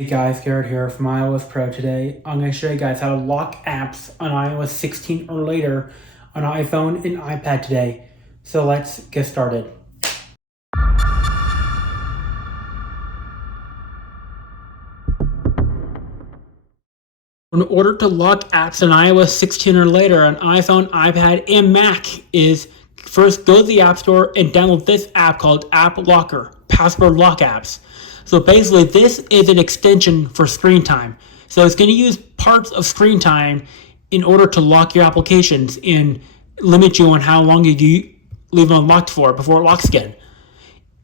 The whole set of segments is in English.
Hey guys, Garrett here from iOS Pro. Today, I'm going to show you guys how to lock apps on iOS 16 or later on iPhone and iPad today. So let's get started. In order to lock apps on iOS 16 or later on iPhone, iPad, and Mac is first go to the App Store and download this app called App Locker, Password Lock Apps. So basically, this is an extension for screen time. So it's going to use parts of screen time in order to lock your applications and limit you on how long you leave them unlocked for before it locks again.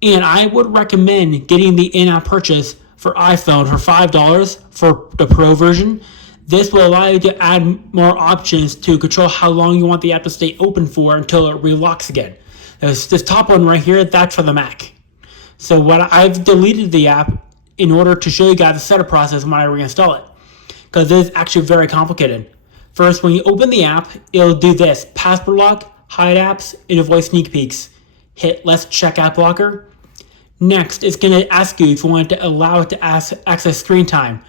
And I would recommend getting the in-app purchase for iPhone for $5 for the Pro version. This will allow you to add more options to control how long you want the app to stay open for until it relocks again. This top one right here, that's for the Mac. So what I've deleted the app in order to show you guys the setup process when I reinstall it, because it is actually very complicated. First, when you open the app, it'll do this: password lock, hide apps, and avoid sneak peeks. Hit Let's Check App Locker. Next, it's going to ask you if you want to allow it to access screen time.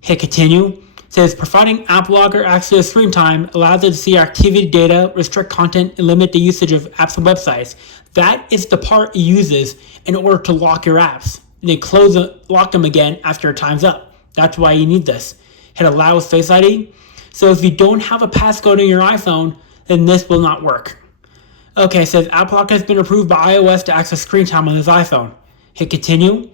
Hit Continue. It says providing App Locker access to screen time allows it to see activity data, restrict content, and limit the usage of apps and websites. That is the part it uses in order to lock your apps. They lock them again after your time's up. That's why you need this. Hit Allow with Face ID. So if you don't have a passcode in your iPhone, then this will not work. Okay, it says App Locker has been approved by iOS to access screen time on this iPhone. Hit Continue.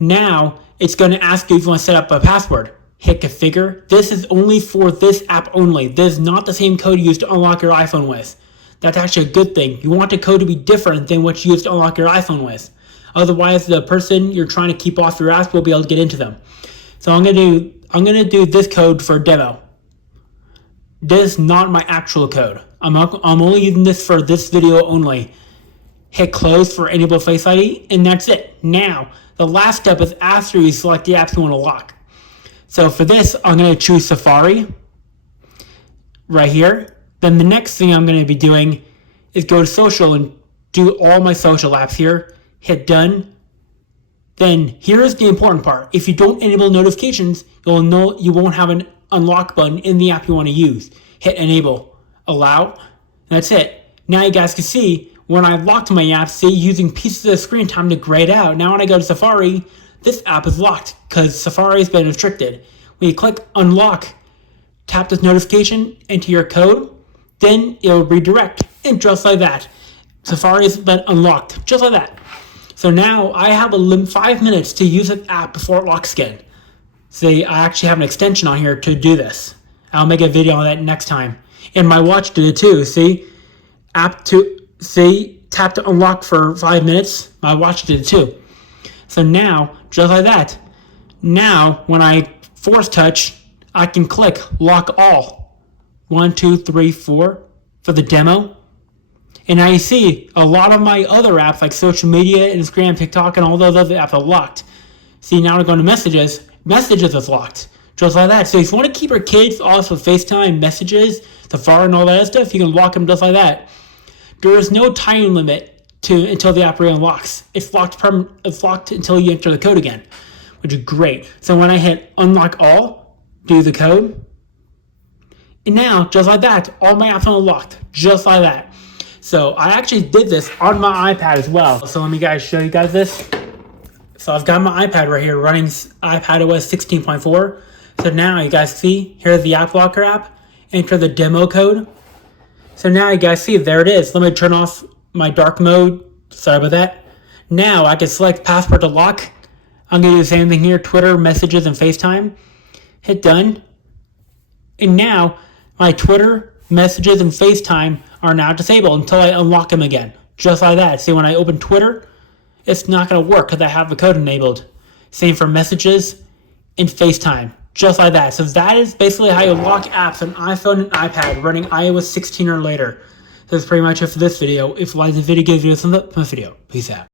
Now it's going to ask you if you want to set up a password. Hit Configure. This is only for this app only. This is not the same code used to unlock your iPhone with. That's actually a good thing. You want the code to be different than what you used to unlock your iPhone with. Otherwise, the person you're trying to keep off your apps will be able to get into them. So I'm gonna do this code for a demo. This is not my actual code. I'm only using this for this video only. Hit Close for Enable Face ID, and that's it. Now, the last step is after you select the apps you want to lock. So for this, I'm going to choose Safari right here. Then the next thing I'm going to be doing is go to social and do all my social apps here. Hit Done. Then here's the important part. If you don't enable notifications, you'll know you won't have an unlock button in the app you want to use. Hit Enable, Allow. That's it. Now you guys can see when I locked my apps, say using pieces of screen time to grayed out. Now when I go to Safari, this app is locked because Safari has been restricted. When you click Unlock, tap this notification, enter your code, then it'll redirect. And just like that, Safari has been unlocked, just like that. So now I have 5 minutes to use an app before it locks again. See, I actually have an extension on here to do this. I'll make a video on that next time. And my watch did it too. See, tap to unlock for 5 minutes. My watch did it too. So now, just like that, now when I force touch, I can click Lock All. 1, 2, 3, 4 for the demo. And now you see a lot of my other apps like social media, Instagram, TikTok, and all those other apps are locked. See, now I'm going to Messages. Messages is locked. Just like that. So if you want to keep your kids off of FaceTime, Messages, Safari, and all that stuff, you can lock them just like that. There is no time limit until the app unlocks. It's locked until you enter the code again, which is great. So when I hit Unlock All, do the code, and now, just like that, all my apps are unlocked, just like that. So I actually did this on my iPad as well. So let me show you guys this. So I've got my iPad right here running iPadOS 16.4. So now you guys see, here's the App Locker app, enter the demo code. So now you guys see, there it is. Let me turn off my dark mode. Sorry about that. Now I can select password to lock. I'm going to do the same thing here, Twitter, Messages, and FaceTime. Hit Done. And now my Twitter, Messages, and FaceTime are now disabled until I unlock them again. Just like that. See, when I open Twitter, it's not going to work because I have the code enabled. Same for Messages and FaceTime. Just like that. So that is basically how you lock apps on iPhone and iPad running iOS 16 or later. That's pretty much it for this video. If you like the video, give it a thumbs up. This video. Peace out.